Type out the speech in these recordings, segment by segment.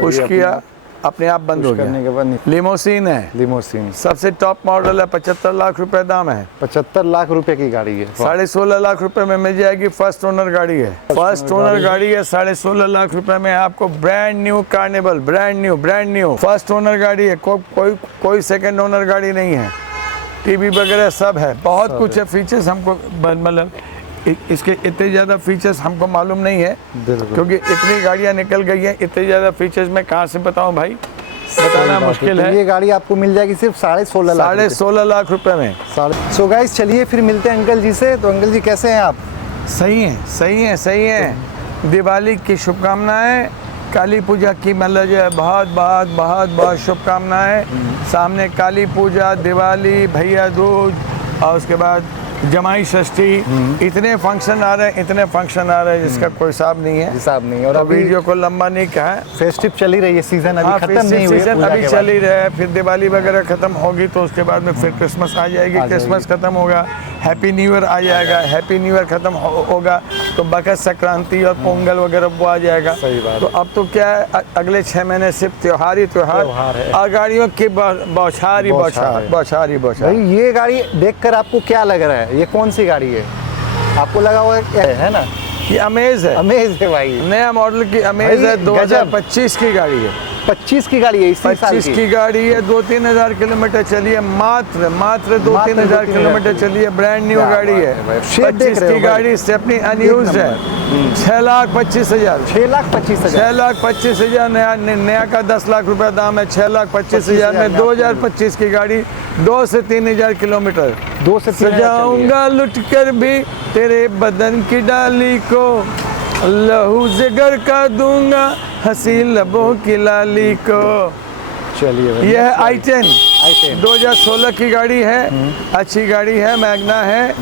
Push किया अपने आप बंद हो करने के गया। बाद लिमोसिन है, लिमोसिन सबसे टॉप मॉडल है, 75 लाख रुपए दाम है। 75 लाख रुपए की गाड़ी है। 16.5 लाख रुपए में मिल जाएगी। फर्स्ट ओनर गाड़ी है, फर्स्ट ओनर गाड़ी है। 16.5 लाख रुपए में आपको brand new carnival, brand new first owner गाड़ी है। कोई सेकंड ओनर गाड़ी नहीं है। टीवी वगैरह सब है, बहुत कुछ है। फीचर्स हमको मतलब इसके इतने ज़्यादा फीचर्स हमको मालूम नहीं है, क्योंकि इतनी गाड़ियाँ निकल गई हैं। इतने ज़्यादा फीचर्स मैं कहाँ से बताऊँ भाई, बताना मुश्किल है। ये गाड़ी आपको मिल जाएगी सिर्फ 16.5 लाख रुपए में। सो गाइस चलिए फिर मिलते हैं अंकल जी से। तो अंकल जी कैसे हैं आप? सही है। दिवाली की शुभकामनाएं, काली पूजा की मतलब जो है बहुत शुभकामनाएं। सामने काली पूजा, दिवाली, भैया दूज और उसके बाद जमाई षष्ठी, इतने फंक्शन आ रहे हैं जिसका कोई हिसाब नहीं है। और अभी वीडियो को लंबा नहीं कहा है, फेस्टिव चल ही रही है, सीजन अभी खत्म नहीं हुई है, सीजन अभी चल ही रहा है। फिर दिवाली वगैरह खत्म होगी तो उसके बाद में फिर क्रिसमस आ जाएगी। क्रिसमस खत्म होगा, हैप्पी न्यू ईयर आ जाएगा। हैप्पी न्यू ईयर खत्म होगा तो मकर संक्रांति और पोंगल वगैरह वो आ जाएगा। तो अब तो क्या है, अगले 6 महीने सिर्फ त्योहार है और गाड़ियों की बौछार। भाई ये गाड़ी देखकर आपको क्या लग रहा है? ये कौन सी गाड़ी है? आपको लगा होगा क्या है ना, ये अमेज है भाई, नया मॉडल की अमेज है। 2025 की गाड़ी है। 25 की गाड़ी है, 25 की गाड़ी है। 2-3 हज़ार किलोमीटर चली है, मात्र 2-3 हज़ार किलोमीटर चली है। ब्रांड न्यू गाड़ी है। 25 की गाड़ी स्टेपनी अनयूज्ड है। 6,25,000 6,25,000 नया का 10 लाख रुपया दाम है। 6,25,000 में 2025 की गाड़ी 2 से 3 हज़ार किलोमीटर। सजाऊंगा लुट कर भी तेरे बदन की डाली को, लहू जिगर का दूंगा हंसी लबों की लाली को। चलिए यह है i10 2016 की गाड़ी है। अच्छी गाड़ी है, मैग्ना है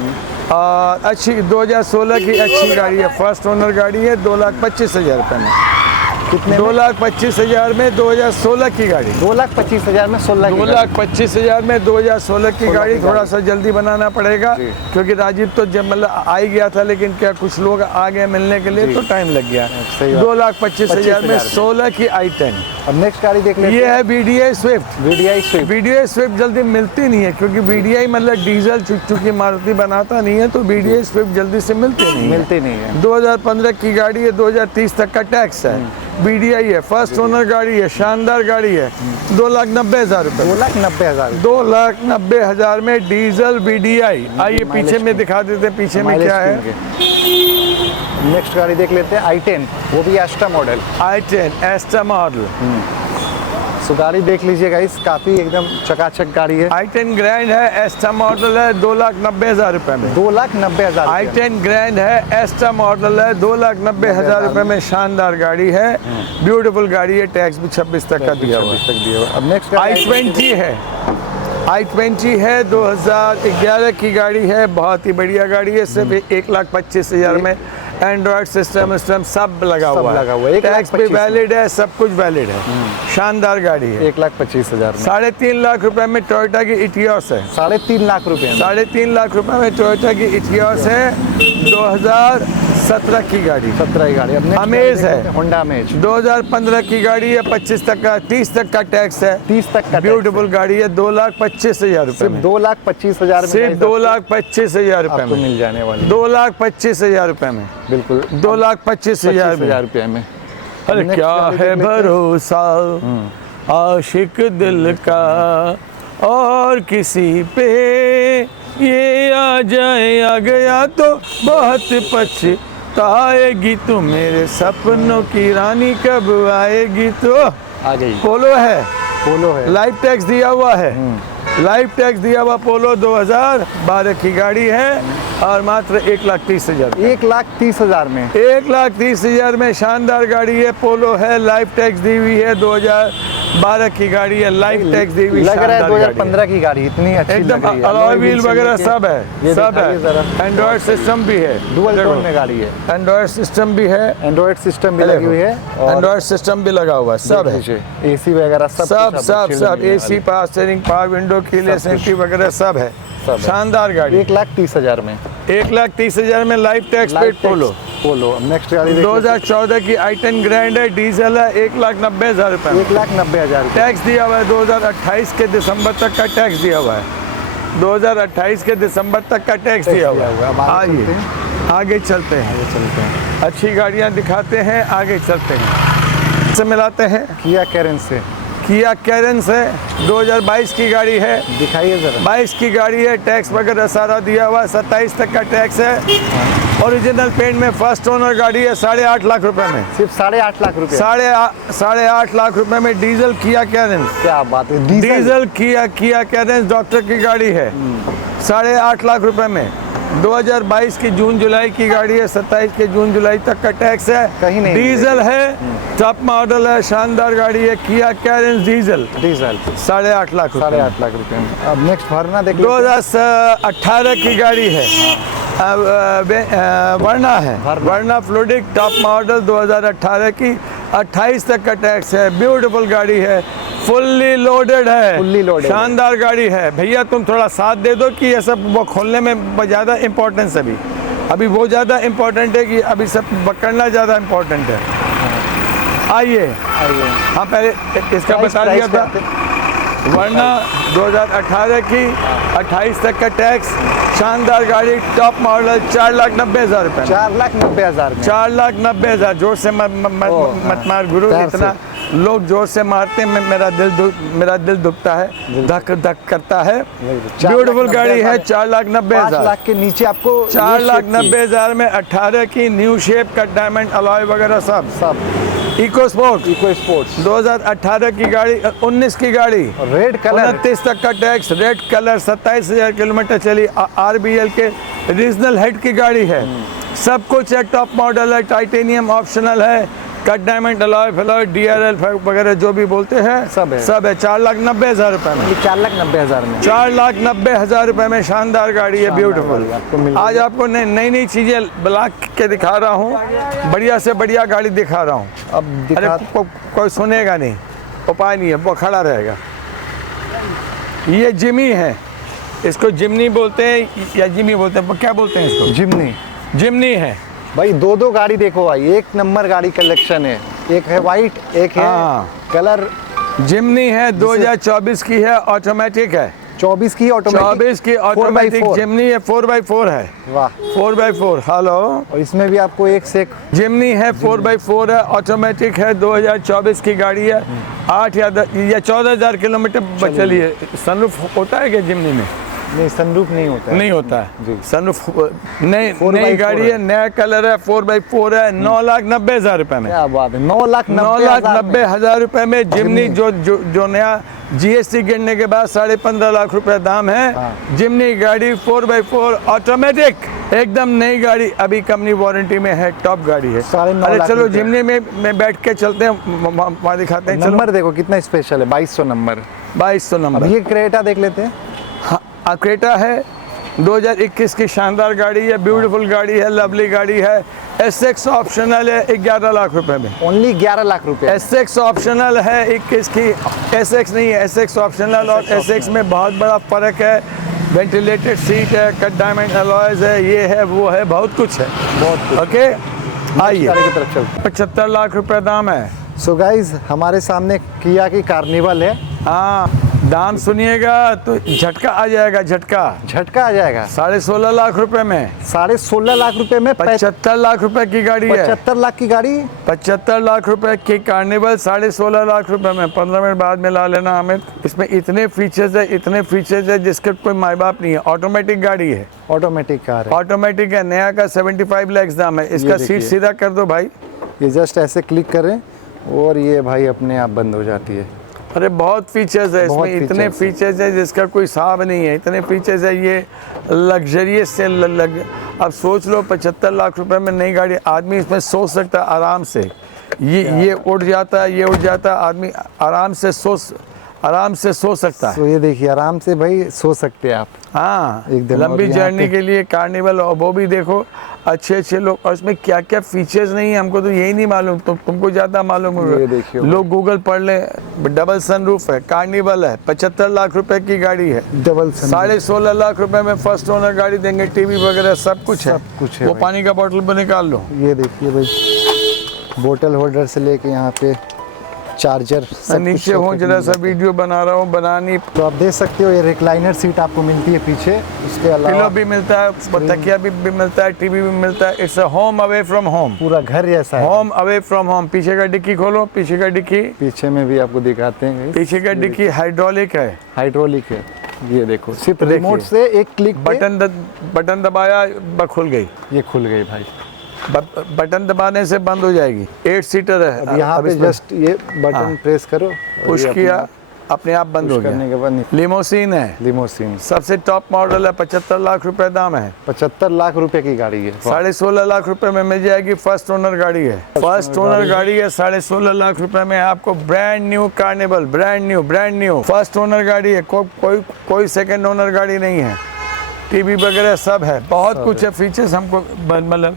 और अच्छी 2016 की अच्छी गाड़ी है। फर्स्ट ओनर गाड़ी है। 2,25,000 रुपये में। कितने? 2,25,000 में 2016 की गाड़ी। 2,25,000 में 16 की 2,25,000 में 2016 की गाड़ी। थोड़ा सा जल्दी बनाना पड़ेगा क्योंकि राजीव तो जब मतलब आ ही गया था, लेकिन क्या कुछ लोग आ गए मिलने के लिए तो टाइम लग गया। 2,25,000 में 16 की i10। अब नेक्स्ट गाड़ी देख लेते हैं। ये है VDI स्विफ्ट। जल्दी मिलती नहीं है क्योंकि VDI मतलब डीजल, चूंकि मारुति बनाता नहीं है तो VDI स्विफ्ट जल्दी से मिलती नहीं है। 2015 की गाड़ी है, 2030 तक का टैक्स है। VDI है, फर्स्ट ओनर गाड़ी है, शानदार गाड़ी है। 2,90,000 रुपये। 2,90,000 में डीजल VDI। आइए पीछे में दिखा देते हैं पीछे में क्या है। नेक्स्ट गाड़ी देख लेते हैं i10, वो भी एस्टा मॉडल। i10 एस्टा model. सो गाड़ी देख लीजिएगा, इस काफ़ी एकदम चकाचक गाड़ी है। i10 ग्रैंड है, एस्टा मॉडल है। 2,90,000 रुपये में। 2,90,000। i10 ग्रैंड है, एस्टा मॉडल है। 2,90,000 रुपये में शानदार गाड़ी है, ब्यूटीफुल गाड़ी है। टैक्स भी 26 तक का दिया हुआ है। अब नेक्स्ट i20 है। i20 है, 2011 की गाड़ी है। बहुत ही बढ़िया गाड़ी है। सिर्फ 1,25,000 में एंड्रॉयड सिस्टम सब लगा हुआ है। टैक्स भी वैलिड है, सब कुछ वैलिड है। शानदार गाड़ी है। 1,25,000 में। 3.5 लाख रुपए में टोयोटा की इटियोस है। 3.5 लाख रुपए में। 3.5 लाख रुपए में टोयोटा की इटियोस है। 2017 की गाड़ी। 17 की गाड़ी। अब अमेज है, होंडा अमेज। 2015 की गाड़ी है। 25 तक का 30 तक का टैक्स है। 30 तक का ब्यूटीफुल गाड़ी है। 2,25,000 रुपए में। 2,25,000 में। सिर्फ 2,25,000 रुपए में मिल जाने वाली। 2,25,000 रुपए में। बिल्कुल 2,25,000 रुपए में। अरे क्या है भरोसा आशिक दिल का, और किसी पे ये आ जाए आ गया तो बहुत पछताएगी तू। मेरे सपनों की रानी कब आएगी तो आ गई। पोलो है, लाइफ टैक्स दिया हुआ है। लाइफ टैक्स दिया हुआ पोलो 2012 की गाड़ी है और मात्र 1,30,000। 1,30,000 में। 1,30,000 में शानदार गाड़ी है। पोलो है, लाइफ टैक्स दी हुई है। 2012 की गाड़ी है, लाइफ टैक्स दी हुई। लग रहा है 2015 की गाड़ी, इतनी अच्छी एकदम अलॉय व्हील वगैरह सब है, सब है। एंड्रॉयड सिस्टम भी है, डुअल टोन में गाड़ी है। एंड्रॉयड सिस्टम भी है, एंड्रॉयड सिस्टम भी लगी हुई है, एंड्रॉयड सिस्टम भी लगा हुआ है, सब है। AC वगैरह सब AC, power steering, power window, keyless entry वगैरह सब है। शानदार गाड़ी। 1,30,000 में। 1,30,000 में लाइफ टैक्स पेड पोलो। पोलो। नेक्स्ट गाड़ी देख लेते 2014 की i10 ग्रैंड है, डीजल है, 1,90,000 रुपए हैं। में। 1,90,000 रुपये। टैक्स दिया हुआ है, 2028 के दिसंबर तक का टैक्स दिया हुआ है, 2028 के दिसंबर तक का टैक्स दिया हुआ है। अब आगे आइए चलते हैं। आगे चलते हैं, आगे चलते हैं। अच्छी गाड़ियां दिखाते हैं, आगे चलते हैं। से मिलाते हैं किया कैरेन से किया कैरेंस है, 2022 की गाड़ी है, दिखाइए ज़रा। 22 की गाड़ी है, टैक्स वगैरह सारा दिया हुआ है, 27 तक का टैक्स है। ओरिजिनल पेंट में फर्स्ट ओनर गाड़ी है, 8.5 लाख रुपए में। सिर्फ 8.5 लाख रुपए। 8.5 लाख रुपए में डीजल किया कैरेंस। क्या बात है। डीजल किया कैरेंस डॉक्टर की गाड़ी है, 8.5 लाख रुपए में। 2022 की जून जुलाई की गाड़ी है, 27 के जून जुलाई तक का टैक्स है। कहीं नहीं डीजल है, टॉप मॉडल है, शानदार गाड़ी है, किया कैरेंस डीजल, डीजल 8.5 लाख रुपए। 8.5 लाख रुपए में। अब नेक्स्ट भरना देख लेते हैं। 2018 की गाड़ी है, वर्ना है, वर्ना फ्लोडिक टॉप मॉडल 2018 की, 28 तक का टैक्स है। ब्यूटीफुल गाड़ी है, फुल्ली लोडेड है, Fully loaded शानदार गाड़ी है। भैया तुम थोड़ा साथ दे दो कि ये सब वो खोलने में ज़्यादा इम्पोर्टेंस है। अभी वो ज़्यादा इम्पोर्टेंट है कि अभी सब पकड़ना ज़्यादा इम्पोर्टेंट है। आइए हाँ, पहले इसका बता दिया था। वरना 2018 की, 28 तक का टैक्स, शानदार गाड़ी, टॉप मॉडल, 4,90,000 रुपए। 4,90,000 में। 4,90,000। जोर से मत मार गुरु, प्यार इतना लोग जोर से मारते हैं, मेरा दिल दुखता है, धक धक करता है। ब्यूटीफुल गाड़ी है, 4,90,000। 5 लाख के नीचे आपको 4,90,000 में 18 की न्यू शेप का डायमंड अलॉय वगैरह सब। इको स्पोर्ट्स 2018 की गाड़ी, 19 की गाड़ी, रेड कलर, 29 तक का टैक्स, रेड कलर, 27,000 किलोमीटर चली, RBL के रीजनल हेड की गाड़ी है। सब कुछ है, टॉप मॉडल है, टाइटेनियम ऑप्शनल है, कट डायमंड अलॉय फलॉय, DRL वगैरह जो भी बोलते हैं सब है। 4,90,000 रुपए में। 4,90,000 में। 4,90,000 रुपए में शानदार गाड़ी है, ब्यूटीफुल। आज आपको नई चीजें ब्लॉक के दिखा रहा हूँ, बढ़िया से बढ़िया गाड़ी दिखा रहा हूँ। अब अरे कोई सुनेगा नहीं, उपाय नहीं है, वो खड़ा रहेगा। ये जिमी है, इसको जिमनी बोलते हैं या जिमी बोलते हैं, क्या बोलते हैं इसको? जिमनी है भाई। दो गाड़ी देखो भाई, एक नंबर गाड़ी कलेक्शन है। एक है वाइट, एक है कलर। जिमनी है, 2024 की है, ऑटोमेटिक है। 24 की ऑटोमेटिक। 24 की ऑटोमेटिक जिमनी है, 4x4 है। वाह, 4x4। हेलो, और इसमें भी आपको एक से एक जिमनी है, 4x4 है, ऑटोमेटिक है, 2024 की गाड़ी है। 8 या 14,000 किलोमीटर चली है। सनरूफ होता है क्या जिमनी में? नहीं, सनरूफ नहीं होता है। नहीं होता है जी। सनरूफ। नई गाड़ी है, नया कलर है, 4x4 है, 9,90,000 रुपए में। क्या बात है। 9,90,000 रुपए में जिमनी, जो नया GST गिरने के बाद 15.5 लाख रुपए दाम है। जिमनी गाड़ी 4x4 ऑटोमेटिक, एकदम नई गाड़ी, अभी कंपनी वारंटी में है, टॉप गाड़ी है। 9.5 अरे लाख चलो रुपए। जिमनी में बैठ के चलते हैं, वहाँ दिखाते हैं। नंबर देखो कितना स्पेशल है, 2200 नंबर। 2200 अब नंबर। ये क्रेटा देख लेते हैं। हाँ, क्रेटा है, 2021 की शानदार गाड़ी है, ब्यूटीफुल गाड़ी है, लवली गाड़ी है। SX ऑप्शनल है, 11 लाख रुपए में। ओनली 11 लाख रुपए। SX ऑप्शनल है 21 की, SX नहीं है, SX ऑप्शनल और SX में बहुत बड़ा फर्क है। वेंटिलेटेड सीट है, कट डायमंड अलॉयज है, ये है वो है, बहुत कुछ है, बहुत कुछ। ओके। आइए, गाड़ी की तरफ चलते 75 लाख रुपए दाम है। हैं। सो गाइज, हमारे सामने किया की कार्निवल है। हाँ, दाम सुनिएगा तो झटका आ जाएगा, झटका आ जाएगा 16.5 लाख रुपए में। 16.5 लाख रुपए में 75 लाख रुपए की गाड़ी है। 75 लाख की गाड़ी। 75 लाख रुपए की कार्निवल 16.5 लाख रुपए में। 15 मिनट बाद में ला लेना हमें। इसमें इतने फीचर्स है जिसके कोई माई बाप नहीं है। ऑटोमेटिक गाड़ी है, ऑटोमेटिक कार है। ऑटोमेटिक है, नया का 75 लाख दाम है। इसका सीट सीधा कर दो भाई, ये जस्ट ऐसे क्लिक करें और ये भाई अपने आप बंद हो जाती है। अरे बहुत फीचर्स है इसमें, इतने फीचर्स है जिसका कोई हिसाब नहीं है। इतने फीचर्स है, ये लग्जरियस से अब सोच लो 75 लाख रुपए में नई गाड़ी, आदमी इसमें सोच सकता है आराम से। ये उड़ जाता है, ये उड़ जाता है, आदमी आराम से सोच। आराम से सो सकता है। तो ये देखिए आराम से भाई सो सकते हैं आप। हाँ, एकदम। लंबी और यहाँ जर्नी पे- के लिए कार्निवल, और वो भी देखो अच्छे लोग, और इसमें क्या क्या फीचर्स नहीं है हमको तो यही नहीं मालूम, तुमको ज़्यादा मालूम ये देखिए होगा। लोग गूगल पढ़ ले। डबल सनरूफ है, कार्निवल है, 75 लाख रुपए की गाड़ी है, डबल 16.5 लाख रुपए में फर्स्ट ओनर गाड़ी देंगे, टीवी वगैरह सब कुछ है। सब कुछ है वो भाई। पानी का बोतल भी निकाल लो। ये देखिए भाई बोतल होल्डर से लेके यहाँ पे चार्जर मैं नीचे हूँ, जरा सा वीडियो बना रहा हूँ, बनानी। तो आप देख सकते हो ये रिक्लाइनर सीट आपको मिलती है पीछे। उसके पिलो अलावा भी मिलता है, तकिया भी मिलता है, टीवी भी मिलता है। It's a home away from home, पूरा घर जैसा है। Home away from home. पीछे का डिक्की खोलो, पीछे का डिक्की, पीछे में भी आपको दिखाते हैं। पीछे का डिक्की हाइड्रोलिक है, हाइड्रोलिक है। ये देखो सिर्फ देखिए। रिमोट से एक क्लिक पे बटन दबाया खुल गई, ये खुल गई भाई। बटन दबाने से बंद हो जाएगी। 8 सीटर है। अब यहाँ पे इसमें जस्ट ये बटन प्रेस करो, पुश किया, अपने आप बंद हो करने गया। के बाद लिमोसिन है, लिमोसिन। सबसे टॉप मॉडल है, 75 लाख रुपए दाम है। 75 लाख रुपए की गाड़ी है। 16.5 लाख रुपए में मिल जाएगी। फर्स्ट ओनर गाड़ी है, फर्स्ट ओनर गाड़ी है। 16.5 लाख रुपए में आपको brand new carnival, brand new first owner गाड़ी है। कोई सेकंड ओनर गाड़ी नहीं है। टीवी वगैरह सब है, बहुत कुछ है। फीचर्स हमको मतलब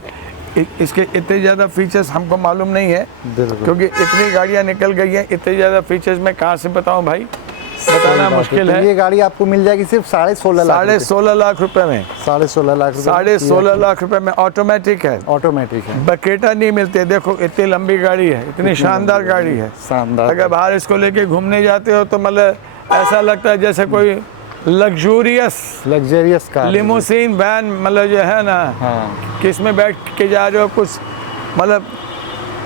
इसके इतने ज़्यादा फीचर्स हमको मालूम नहीं है, बिल्कुल। क्योंकि इतनी गाड़ियाँ निकल गई हैं। इतने ज़्यादा फीचर्स मैं कहाँ से बताऊँ भाई, बताना मुश्किल तो है। ये गाड़ी आपको मिल जाएगी सिर्फ 16.5 लाख। 16.5 लाख रुपए में, 16.5 लाख। 16.5 लाख रुपए में ऑटोमेटिक है, ऑटोमेटिक है। बकेटा नहीं मिलते। देखो इतनी लंबी गाड़ी है, इतनी शानदार गाड़ी है। शानदार। अगर बाहर इसको लेके घूमने जाते हो तो मतलब ऐसा लगता है जैसे कोई लग्जरियस कार, लिमोसिन वैन, मतलब जो है ना, हाँ। किसमें बैठ के जा रहे हो, कुछ मतलब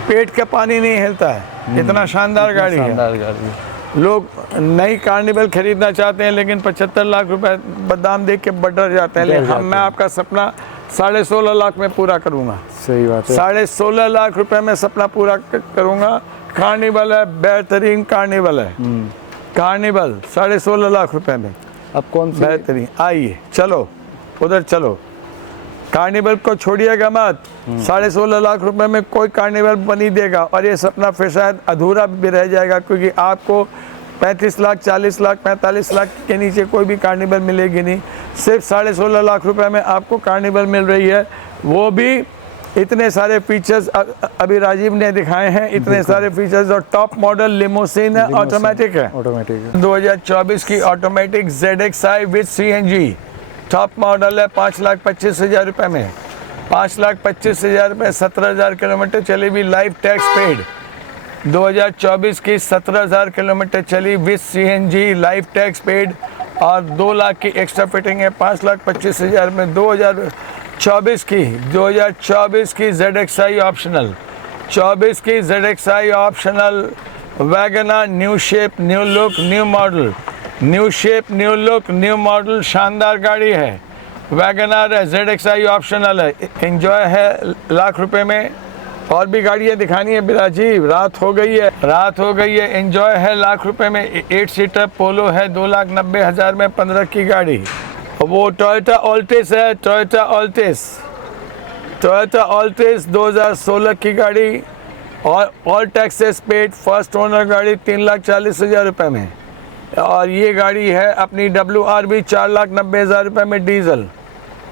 पेट का पानी नहीं हिलता है। इतना शानदार गाड़ी है। शानदार गाड़ी है। लोग नई कार्निवल खरीदना चाहते हैं, लेकिन 75 लाख रुपए दाम देख के बटर जाते हैं। लेकिन मैं आपका सपना 16.5 लाख में पूरा करूंगा। सही बात है। 16.5 लाख रुपए में सपना पूरा करूंगा। कार्निवल है, बेहतरीन कार्निवल है। कार्निवल 16.5 लाख रुपए में, अब कौन सी? बेहतरीन। आइए चलो उधर चलो, कार्निवल को छोड़िएगा मत। 16.5 लाख रुपए में कोई कार्निवल बनी देगा, और ये सपना फिर शायद अधूरा भी रह जाएगा, क्योंकि आपको 35 लाख, 40 लाख, 45 लाख के नीचे कोई भी कार्निवल मिलेगी नहीं। सिर्फ 16.5 लाख रुपए में आपको कार्निवल मिल रही है, वो भी इतने सारे फीचर्स अभी राजीव ने दिखाए हैं। इतने सारे फीचर्स, और टॉप मॉडल लिमोसिन है, ऑटोमेटिक है। ऑटोमेटिक है। 2024 की automatic ZXi with CNG top model है। 5,25,000 रुपए में, 5,25,000 रुपए, 17,000 किलोमीटर चली हुई, लाइफ टैक्स पेड। 2024 की 17,000 किलोमीटर चली with CNG, life tax paid, और 2 लाख की एक्स्ट्रा फिटिंग है। 5,25,000 में 2024 की ZXi ऑप्शनल, 24 की ZXi optional Wagner, new shape, new look, new model, new shape, new look, new model, शानदार गाड़ी है। वैगनर है, ZXi ऑप्शनल है, एंजॉय है लाख रुपए में। और भी गाड़ियाँ दिखानी है राजीव, रात हो गई है, एंजॉय है लाख रुपए में। 8 सीटर पोलो है, 2,90,000 में, 15 की गाड़ी। वो टोयोटा ऑल्टिस है, टोयोटा ऑल्टिस 2016 की गाड़ी, और all taxes paid, first owner गाड़ी, 3,40,000 रुपये में। और ये गाड़ी है अपनी WRV 4,90,000 रुपये में डीजल,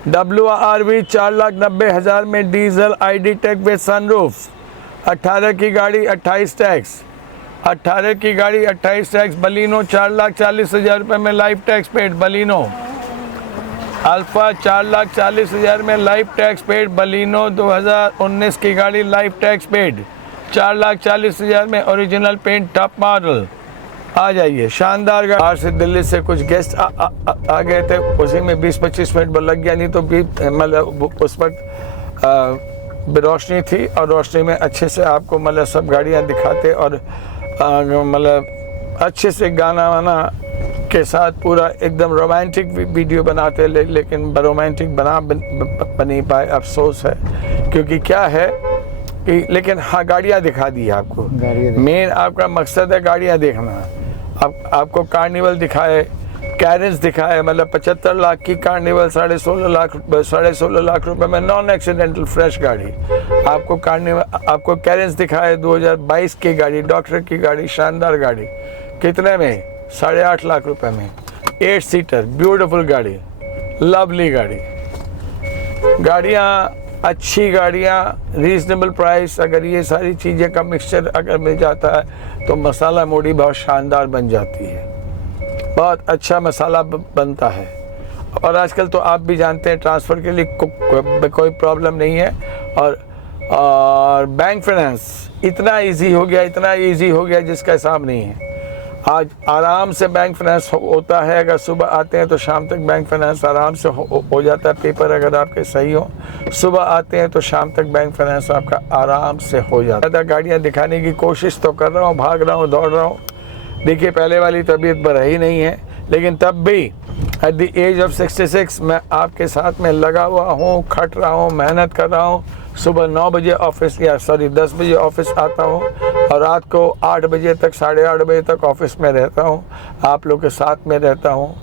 WRV 4,90,000 में diesel, ID tech with sunroof. 18 की गाड़ी 28 टैक्स, 18 की गाड़ी 28 टैक्स। बलिनो 4,40,000 रुपये में, life tax paid. Baleno alpha 4,40,000 में, लाइफ टैक्स पेड। बलिनो 2019 की गाड़ी, लाइफ टैक्स पेड, 4,40,000 में, ओरिजिनल पेंट, टॉप मॉडल। आ जाइए, शानदार गाड़ी। बाहर से दिल्ली से कुछ गेस्ट आ गए थे, उसी में 20-25 मिनट लग गया, नहीं तो भी मतलब उस वक्त रोशनी थी, और रोशनी में अच्छे से आपको मतलब सब गाड़ियाँ दिखाते, और मतलब अच्छे से गाना वाना के साथ पूरा एकदम रोमांटिक वीडियो बनाते, लेकिन रोमांटिक बना नहीं पाए, अफसोस है। क्योंकि क्या है कि, लेकिन हाँ गाड़ियाँ दिखा दी आपको। मेन आपका मकसद है गाड़ियाँ देखना। आपको कार्निवल दिखाए, कैरेंस दिखाए, मतलब 75 लाख की कार्निवल, 16.5 लाख रुपए में नॉन एक्सीडेंटल फ्रेश गाड़ी। आपको कार्निवल, आपको कैरेंस दिखाए, 2022 की गाड़ी, डॉक्टर की गाड़ी, शानदार गाड़ी। कितने में? 8.5 लाख रुपए में 8 सीटर ब्यूटीफुल गाड़ी, लवली गाड़ी। गाड़ियाँ अच्छी गाड़ियाँ, रीजनेबल प्राइस। अगर ये सारी चीज़ें का मिक्सचर अगर मिल जाता है तो मसाला मोड़ी बहुत शानदार बन जाती है, बहुत अच्छा मसाला बनता है। और आजकल तो आप भी जानते हैं ट्रांसफ़र के लिए कोई प्रॉब्लम नहीं है। और बैंक फाइनेंस इतना इजी हो गया, इतना इजी हो गया जिसका हिसाब नहीं है। आज आराम से बैंक फाइनेंस होता है। अगर सुबह आते हैं तो शाम तक बैंक फाइनेंस आराम से हो जाता है। पेपर अगर आपके सही हो, सुबह आते हैं तो शाम तक बैंक फाइनेंस आपका आराम से हो जाता है। ज़्यादा गाड़ियाँ दिखाने की कोशिश तो कर रहा हूँ, भाग रहा हूँ, दौड़ रहा हूँ। देखिए पहले वाली तबीयत पर रही नहीं है, लेकिन तब भी एट द एज ऑफ 66 मैं आपके साथ में लगा हुआ हूँ, खट रहा हूँ, मेहनत कर रहा हूँ। सुबह 9 बजे ऑफिस 10 बजे ऑफिस आता हूँ और रात को 8 बजे तक 8:30 बजे तक ऑफिस में रहता हूँ। आप लोग के साथ में रहता हूँ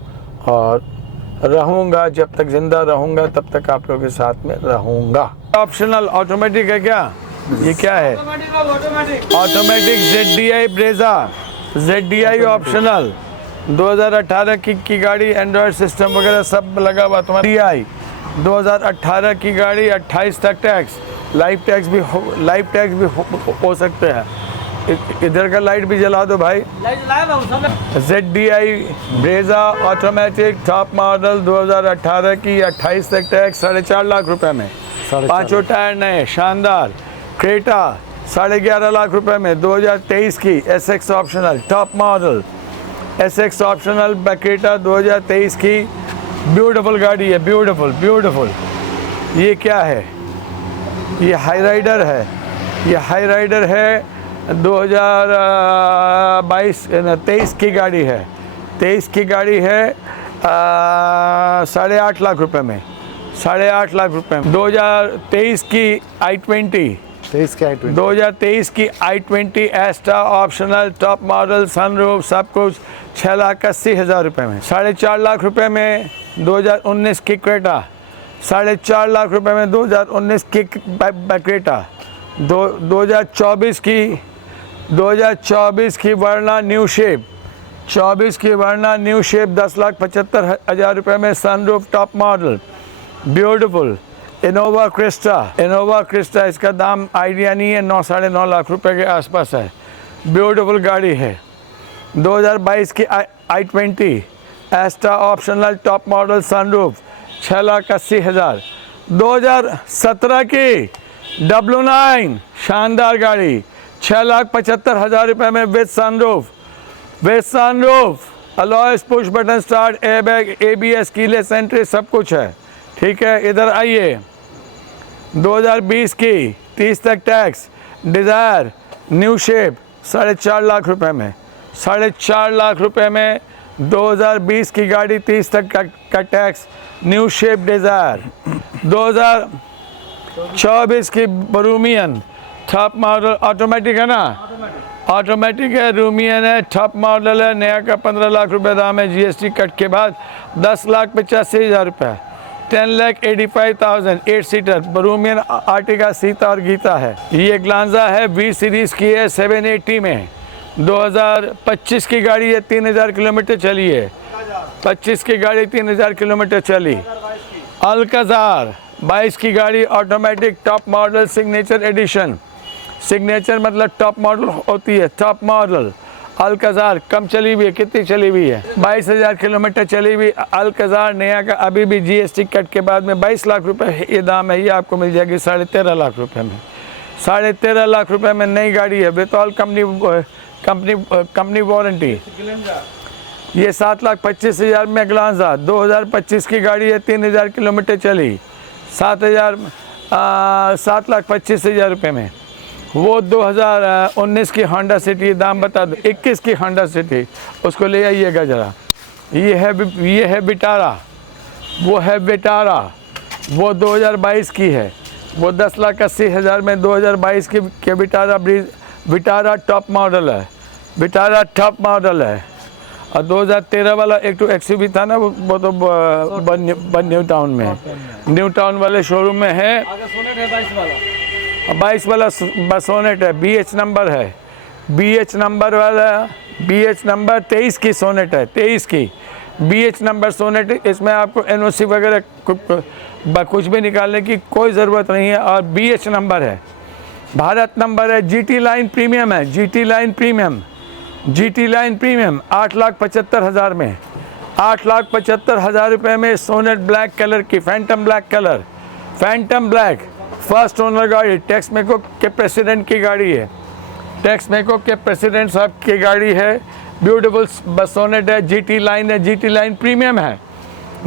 और रहूँगा। जब तक ज़िंदा रहूँगा तब तक आप लोग के साथ में रहूँगा। ऑप्शनल ऑटोमेटिक है क्या? ये क्या है? Automatic ZDI Brezza, ZDI optional 2018 की गाड़ी, एंड्रॉयड सिस्टम वगैरह सब लगा हुआ तुम्हारा। DI 2018 की गाड़ी, 28 तक टैक्स, लाइफ टैक्स भी हो सकते हैं। इधर का लाइट भी जला दो भाई। ZDI Brezza automatic top model 2018 की, 28 तक टैक्स, 4.5 लाख रुपए में। 5 टायर नए शानदार। क्रेटा 11.5 लाख रुपए में 2023 की, SX optional top model, SX optional Creta 2023 की, ब्यूटीफुल गाड़ी है, ब्यूटीफुल। ये क्या है? ये हाई राइडर है। ये हाई राइडर है 2023 की गाड़ी है। 23 की गाड़ी है 8.5 लाख रुपए में, 8.5 लाख रुपए में। 2023 की i20, 2023 की i20 एस्टा optional top model, sunroof सब कुछ, 6,80,000 रुपये में। 4.5 लाख रुपए में 2019 की क्रेटा, 4.5 लाख रुपए में 2019 की क्रेटा। 2024 की वर्ना न्यू शेप, 24 की वर्ना न्यू शेप 10,75,000 रुपये में, sunroof top model, beautiful. Innova Crysta, इसका दाम आइडिया नहीं है, 9-9.5 लाख रुपए के आसपास है। ब्यूटीफुल गाड़ी है। 2022 की i20 एस्टा optional top model, sunroof, 6,80,000। 2017 की W9 शानदार गाड़ी, 6,75,000 रुपये में with sunroof, alloys, push button start, airbag, ABS, keyless entry सब कुछ है। ठीक है, इधर आइए। 2020 की 30 तक tax, desire new shape 4.5 lakh रुपए में, 4.5 लाख रुपए में 2020 की गाड़ी, 30 तक का टैक्स, न्यू शेप डिज़ायर। 2024 की रूमियन टॉप मॉडल, ऑटोमेटिक है ना? ऑटोमेटिक है, रूमियन है, टॉप मॉडल है, नया का 15 लाख रुपए दाम है, GST कट के बाद 10,85,000 रुपये, 10,85,000। 8 सीटर बरूमियन आर्टिका, सीता और गीता है। ये ग्लांजा है, V सीरीज़ की है, 780 में। 2025 की गाड़ी है, 3,000 किलोमीटर चली है। 25 की गाड़ी 3,000 किलोमीटर चली। अल्काजार 22 की गाड़ी, automatic top model, signature edition. Signature मतलब टॉप मॉडल होती है, टॉप मॉडल। अल्काजार कम चली हुई है, कितनी चली हुई है? 22,000 किलोमीटर चली हुई अल्काजार, नया का अभी भी GST कट के बाद में 22 लाख रुपए ये दाम है। ये आपको मिल जाएगी 13.5 लाख रुपए में। 13.5 लाख रुपए में नई गाड़ी है, विद ऑल कंपनी वारंटी। ये 7,25,000 में ग्लांजा 2025 की गाड़ी है, 3,000 किलोमीटर चली, 7,25,000 रुपये में। वो 2019 की होंडा सिटी, दाम बता दो। 21 की होंडा सिटी, उसको ले आइएगा ज़रा। ये है विटारा, वो है विटारा, वो 2022 की है, वो 10,80,000 में 2022 की विटारा टॉप मॉडल है, विटारा टॉप मॉडल है। और 2013 वाला एक तो XUV था ना, वो तो न्यू टाउन में है, न्यू टाउन वाले शोरूम में है। 22 वाला सोनेट है, BH नंबर है, BH नंबर वाला, BH नंबर 23 की सोनेट है, 23 की BH नंबर सोनेट। इसमें आपको NOC वगैरह कुछ भी निकालने की कोई ज़रूरत नहीं है, और BH नंबर है, भारत नंबर है, GT लाइन प्रीमियम है, GT line premium, GT line premium 8,75,000 में, 8,75,000 रुपये में सोनेट ब्लैक कलर की, Phantom black colour, Phantom black, first owner गाड़ी, टेक्समेको के प्रेसिडेंट की गाड़ी है, टेक्समेको के प्रेसिडेंट साहब की गाड़ी है, ब्यूटीफुल सोनेट है, GT लाइन है, GT लाइन प्रीमियम है,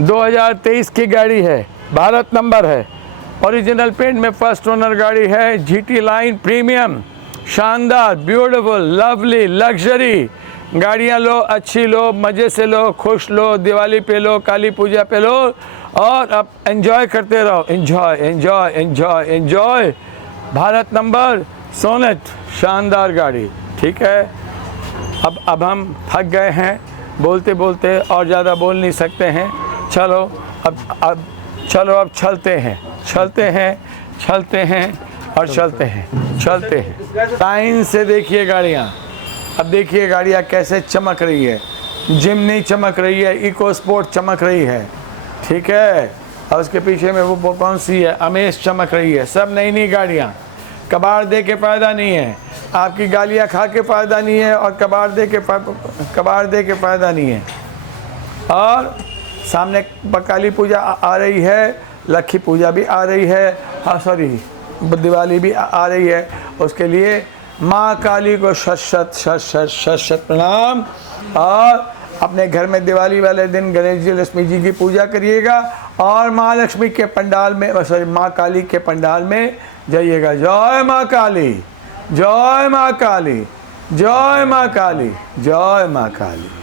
2023 की गाड़ी है, भारत नंबर है, ओरिजिनल पेंट में फर्स्ट ओनर गाड़ी है, GT लाइन प्रीमियम, शानदार, ब्यूटीफुल, लवली, लग्जरी गाड़ियाँ लो, अच्छी लो, मज़े से लो, खुश लो, दिवाली पे लो, काली पूजा पे लो, और अब एंजॉय करते रहो, enjoy enjoy enjoy enjoy. Bharat number Sonet, शानदार गाड़ी। ठीक है, अब हम थक गए हैं बोलते बोलते, और ज़्यादा बोल नहीं सकते हैं। चलो अब चलो अब चलते हैं और चलते हैं। लाइन से देखिए गाड़ियाँ, अब देखिए गाड़ियाँ कैसे चमक रही है, जिमनी चमक रही है, इको स्पोर्ट चमक रही है, ठीक है, और उसके पीछे में वो कौन सी है, अमेज चमक रही है। सब नई नई गाड़ियाँ, कबाड़ दे के फ़ायदा नहीं है, आपकी गालियाँ खा के फ़ायदा नहीं है, और कबाड़ दे के फ़ायदा नहीं है। और सामने काली पूजा आ रही है, लक्ष्मी पूजा भी आ रही है, हाँ सॉरी दिवाली भी आ रही है, उसके लिए माँ काली को शत प्रणाम। और अपने घर में दिवाली वाले दिन गणेश जी, लक्ष्मी जी की पूजा करिएगा, और माँ लक्ष्मी के पंडाल में, सॉरी माँ काली के पंडाल में जाइएगा। जय माँ काली, जय माँ काली, जय माँ काली, जय माँ काली।